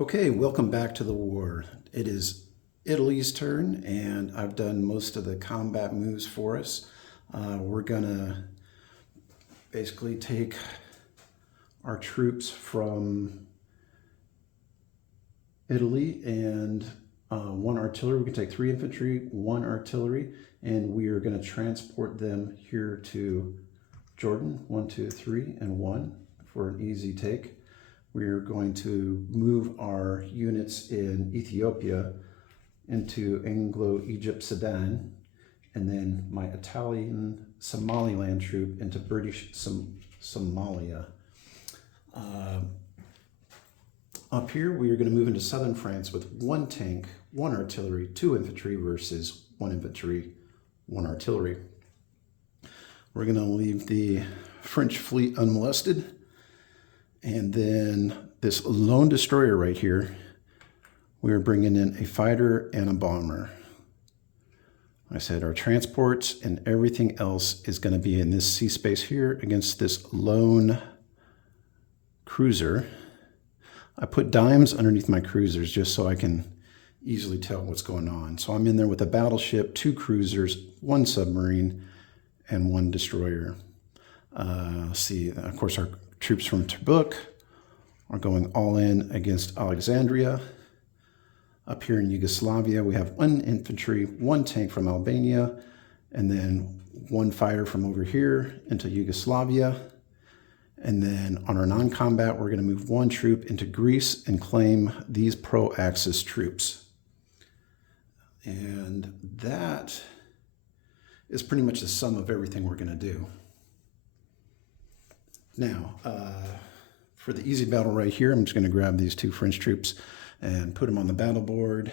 Okay, welcome back to the war. It is Italy's turn, and I've done most of the combat moves for us. We're gonna basically take our troops from Italy and one artillery. We can take 3 infantry, 1 artillery, and we are gonna transport them here to Jordan, 1, 2, 3, and 1 for an easy take. We're going to move our units in Ethiopia into Anglo-Egypt, Sudan, and then my Italian Somaliland troop into British Somalia. Up here, we are going to move into southern France with 1 tank, 1 artillery, 2 infantry versus 1 infantry, 1 artillery. We're going to leave the French fleet unmolested. And then this lone destroyer right here, we're bringing in a fighter and a bomber. Like I said, our transports and everything else is going to be in this sea space here against this lone cruiser. I put dimes underneath my cruisers just so I can easily tell what's going on. So I'm in there with a battleship, 2 cruisers, 1 submarine, and 1 destroyer. See, of course, our troops from Tobruk are going all in against Alexandria. Up here in Yugoslavia, we have 1 infantry, 1 tank from Albania, and then 1 fighter from over here into Yugoslavia. And then on our non-combat, we're going to move 1 troop into Greece and claim these pro-Axis troops. And that is pretty much the sum of everything we're going to do. Now, for the easy battle right here, I'm just going to grab these 2 French troops and put them on the battle board.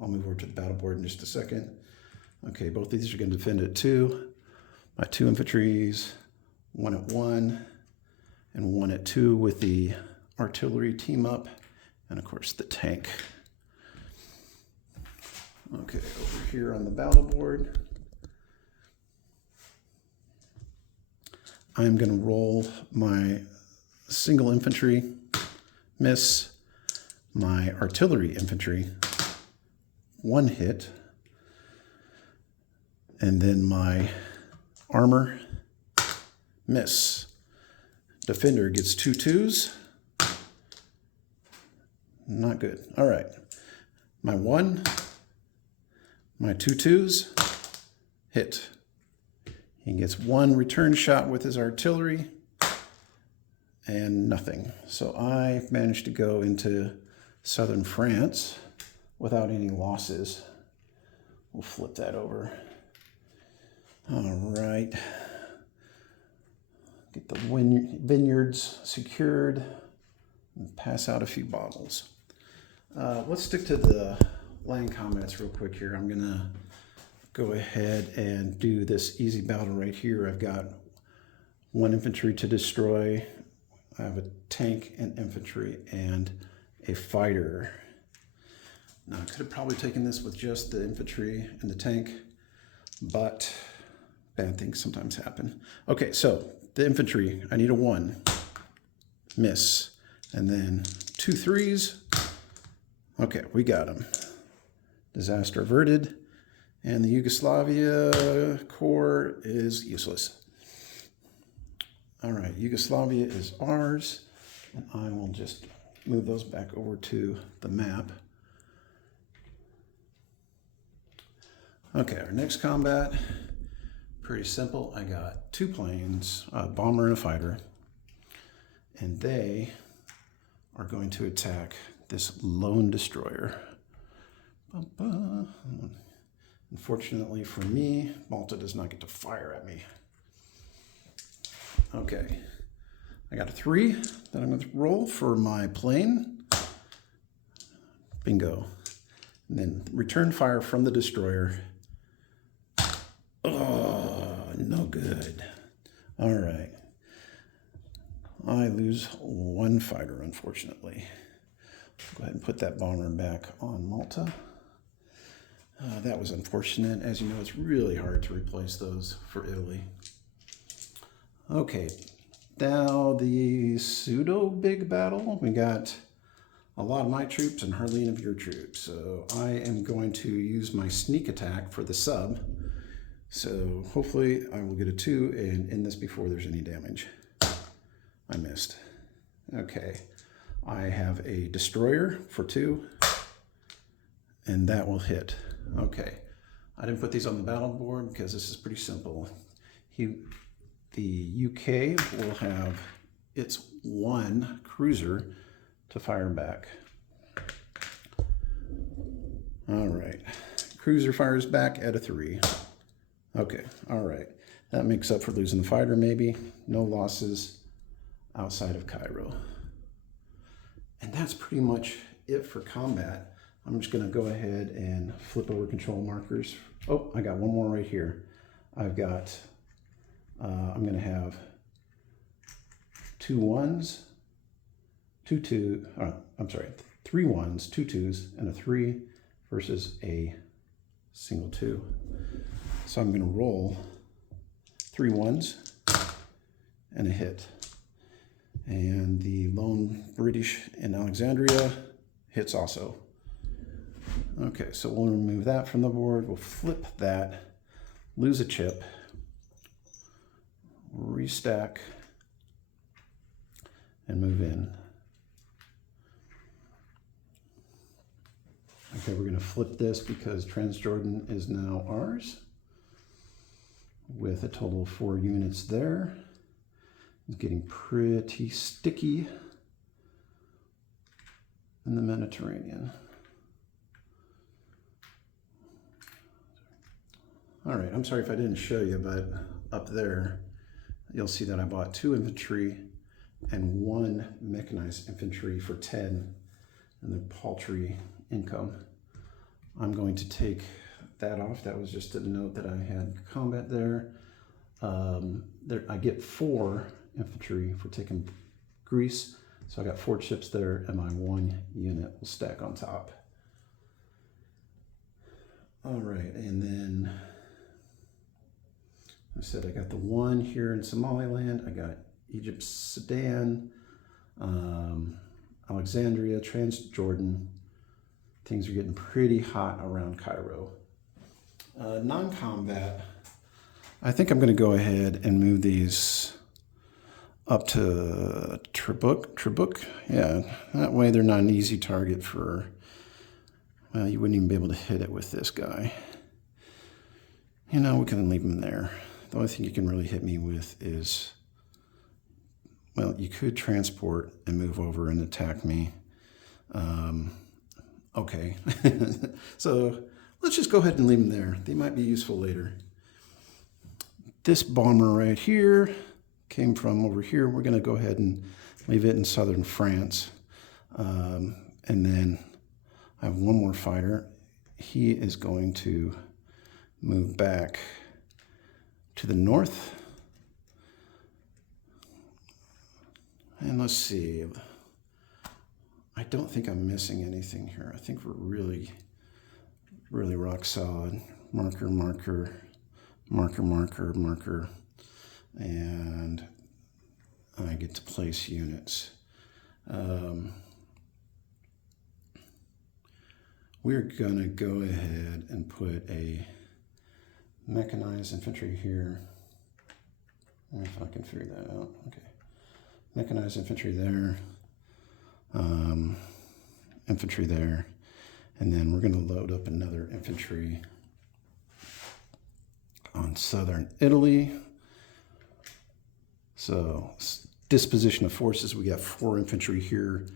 I'll move over to the battle board in just a second. Okay, both of these are going to defend at 2. My 2 infantries, 1 at 1, and 1 at 2 with the artillery team up, and of course the tank. Okay, over here on the battle board, I'm going to roll my single infantry, miss, my artillery infantry, 1 hit, and then my armor, miss. Defender gets 2 twos. Not good. All right. My 1, my 2 twos, hit. He gets 1 return shot with his artillery and nothing. So I managed to go into southern France without any losses. We'll flip that over. All right. Get the vineyards secured and pass out a few bottles. Let's stick to the land combats real quick here. I'm going to go ahead and do this easy battle right here. I've got 1 infantry to destroy. I have a tank and infantry and a fighter. Now, I could have probably taken this with just the infantry and the tank, but bad things sometimes happen. Okay, so the infantry, I need a 1, miss, and then 2 threes. Okay, we got them. Disaster averted. And the Yugoslavia Corps is useless. All right, Yugoslavia is ours. And I will just move those back over to the map. Okay, our next combat, pretty simple. I got 2 planes, a bomber and a fighter. And they are going to attack this lone destroyer. Unfortunately for me, Malta does not get to fire at me. Okay, I got a 3 that I'm going to roll for my plane. Bingo. And then return fire from the destroyer. Oh, no good. All right. I lose 1 fighter, unfortunately. Go ahead and put that bomber back on Malta. That was unfortunate. As you know, it's really hard to replace those for Italy. Okay, now the pseudo big battle. We got a lot of my troops and hardly any of your troops. So I am going to use my sneak attack for the sub. So hopefully I will get a 2 and end this before there's any damage. I missed. Okay, I have a destroyer for 2, and that will hit. Okay, I didn't put these on the battle board because this is pretty simple. The UK will have its 1 cruiser to fire back. All right, cruiser fires back at a 3. Okay, all right. That makes up for losing the fighter maybe. No losses outside of Cairo. And that's pretty much it for combat. I'm just gonna go ahead and flip over control markers. Oh, I got one more right here. I've got, I'm gonna have 2 1s, 2 2, I'm sorry, 3 1s, 2 2s, and a 3 versus a single 2. So I'm gonna roll 3 1s and a hit. And the lone British in Alexandria hits also. Okay, so we'll remove that from the board. We'll flip that, lose a chip, restack, and move in. Okay, we're gonna flip this because Transjordan is now ours with a total of 4 units there. It's getting pretty sticky in the Mediterranean. All right, I'm sorry if I didn't show you, but up there, you'll see that I bought 2 infantry and 1 mechanized infantry for 10 and the paltry income. I'm going to take that off. That was just a note that I had combat there. I get 4 infantry for taking Greece. So I got 4 chips there and my 1 unit will stack on top. All right, and then I said I got the 1 here in Somaliland. I got Egypt, Sudan, Alexandria, Transjordan. Things are getting pretty hot around Cairo. Non-combat, I think I'm going to go ahead and move these up to Tribuk. Yeah, that way they're not an easy target for, well, you wouldn't even be able to hit it with this guy. You know, we can leave them there. The only thing you can really hit me with is, well, you could transport and move over and attack me. Okay, so let's just go ahead and leave them there. They might be useful later. This bomber right here came from over here. We're gonna go ahead and leave it in southern France. And then I have 1 more fighter. He is going to move back to the north. And let's see. I don't think I'm missing anything here. I think we're really, really rock solid. Marker, marker, marker, marker, marker. And I get to place units. We're gonna go ahead and put a mechanized infantry here. If I can figure that out, okay. Mechanized infantry there, infantry there, and then we're gonna load up another infantry on southern Italy. So disposition of forces, we got 4 infantry here,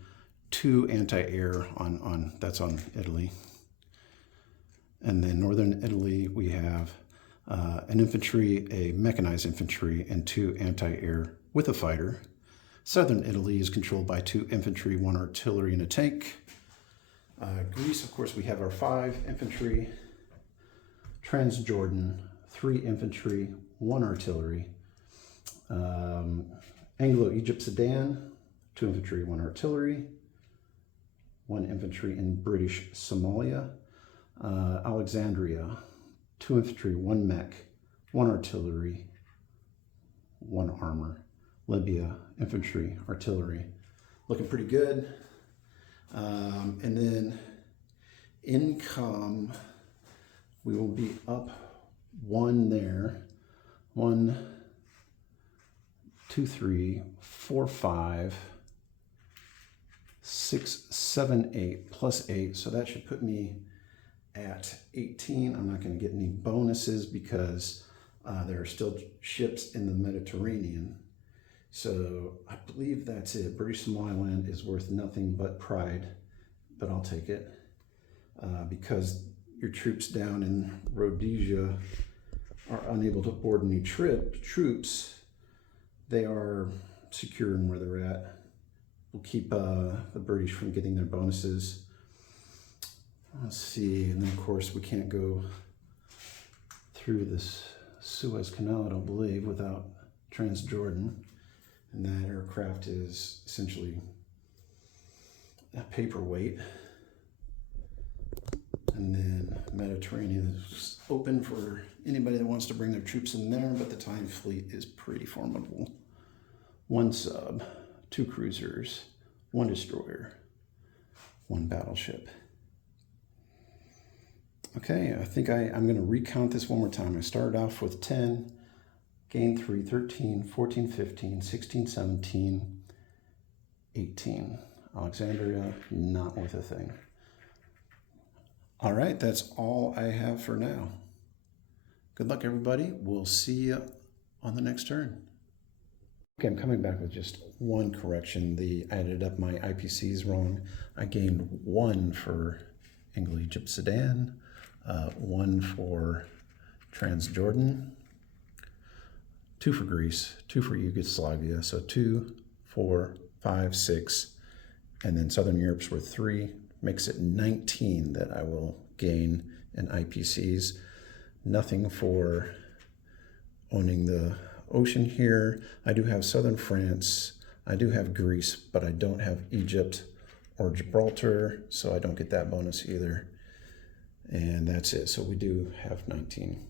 2 anti-air that's on Italy. And then northern Italy, we have an infantry, a mechanized infantry, and 2 anti-air with a fighter. Southern Italy is controlled by 2 infantry, 1 artillery, and a tank. Greece, of course, we have our 5 infantry. Transjordan, 3 infantry, 1 artillery. Anglo-Egypt, Sudan, 2 infantry, 1 artillery. 1 infantry in British Somalia. Alexandria, 2 infantry, 1 mech, 1 artillery, 1 armor. Libya, infantry, artillery. Looking pretty good. And then income, we will be up 1 there. 1, 2, 3, 4, 5, 6, 7, 8, plus 8. So that should put me at 18. I'm not going to get any bonuses because there are still ships in the Mediterranean. So I believe that's it. British Somaliland is worth nothing but pride, but I'll take it because your troops down in Rhodesia are unable to board any troops. They are secure in where they're at. We'll keep the British from getting their bonuses. Let's see, and then of course we can't go through this Suez Canal, I don't believe, without Transjordan. And that aircraft is essentially a paperweight. And then Mediterranean is open for anybody that wants to bring their troops in there, but the Thai fleet is pretty formidable. 1 sub, 2 cruisers, 1 destroyer, 1 battleship. Okay, I think I'm going to recount this one more time. I started off with 10, gained 3, 13, 14, 15, 16, 17, 18. Alexandria, not worth a thing. All right, that's all I have for now. Good luck, everybody. We'll see you on the next turn. Okay, I'm coming back with just one correction. I added up my IPCs wrong. I gained 1 for Anglo Egypt Sudan, 1 for Transjordan, 2 for Greece, 2 for Yugoslavia. So 2, 4, 5, 6, and then Southern Europe's worth 3. Makes it 19 that I will gain in IPCs. Nothing for owning the ocean here. I do have Southern France. I do have Greece, but I don't have Egypt or Gibraltar, so I don't get that bonus either. And that's it. So we do have 19.